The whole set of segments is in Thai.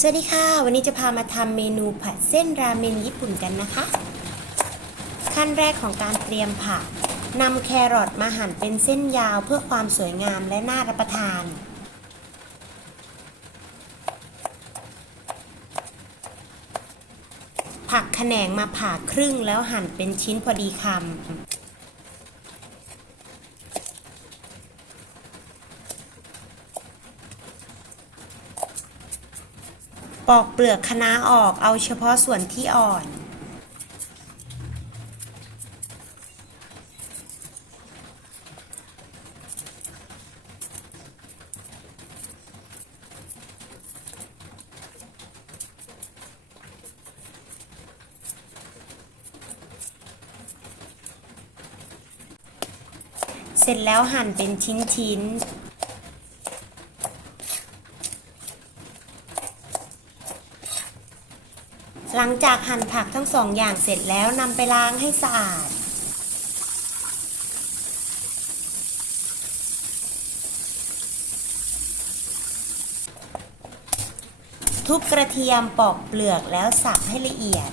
สวัสดีค่ะ วันนี้จะพามาทำเมนูผัดเส้นราเมนญี่ปุ่นกันนะคะ ขั้นแรกของการเตรียมผักนำแครอทมาหั่นเป็นเส้นยาวเพื่อความสวยงามและน่ารับประทาน ผักแขนงมาผ่าครึ่งแล้วหั่นเป็นชิ้นพอดีคำ ปอกเปลือกคะน้าออกเอาเฉพาะส่วนที่อ่อนเสร็จแล้วหั่นเป็นชิ้นๆ หลังจากหั่นผักทั้งสองอย่างเสร็จแล้วนำไปล้างให้สะอาด ทุบกระเทียมปอกเปลือกแล้วสับให้ละเอียด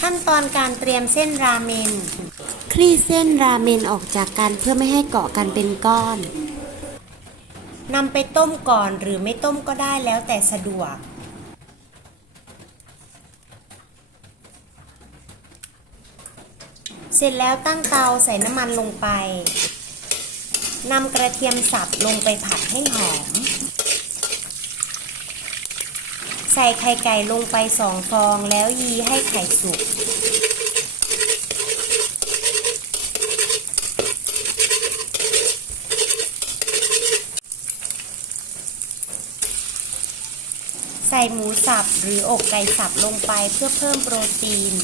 ขั้นตอนการเตรียมเส้นราเมน ลี่เส้นราเมนออกจากกันเพื่อไม่ให้เกาะกันเป็นก้อนนำไปต้มก่อนหรือไม่ต้มก็ได้แล้วแต่สะดวก เสร็จแล้วตั้งเตาใส่น้ำมันลงไปนำกระเทียมสับลงไปผัดให้หอม ใส่ไข่ไก่ลงไปสองฟองแล้วยีให้ไข่สุก ส่หมูสับหรืออกไก่สับลงไปเพื่อเพิ่มโปรตีน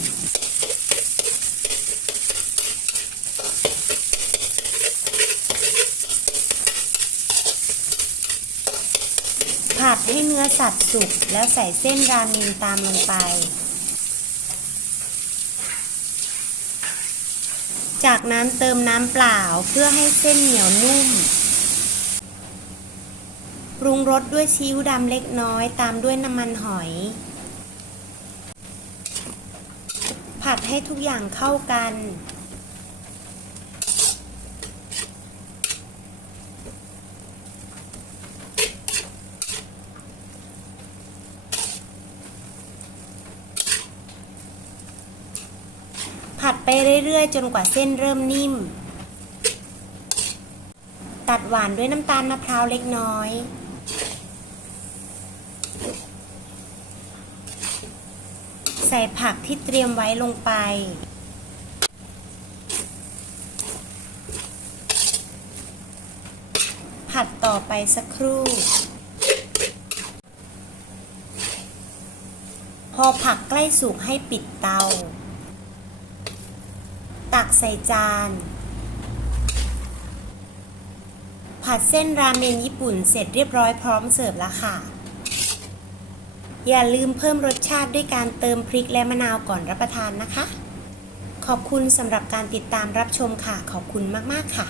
ผัดให้เนื้อสัตว์สุกแล้วใส่เส้นราเมนตามลงไป จากนั้นเติมน้ำเปล่าเพื่อให้เส้นเหนียวนุ่ม ปรุงรสด้วยซีอิ๊วดำเล็กน้อย ตามด้วยน้ำมันหอย ผัดให้ทุกอย่างเข้ากัน ผัดไปเรื่อยๆ จนกว่าเส้นเริ่มนิ่ม ตัดหวานด้วยน้ำตาลมะพร้าวเล็กน้อย ส่ผักที่เตรียมไว้ลงไป ผัดต่อไปสักครู่ พอผักใกล้สุกให้ปิดเตา ตักใส่จาน ผัดเส้นราเมนญี่ปุ่นเสร็จเรียบร้อยพร้อมเสิร์ฟแล้วค่ะ อย่าลืมเพิ่มรสชาติด้วยการเติมพริกและมะนาวก่อนรับประทานนะคะ ขอบคุณสำหรับการติดตามรับชมค่ะ ขอบคุณมาก ๆ ค่ะ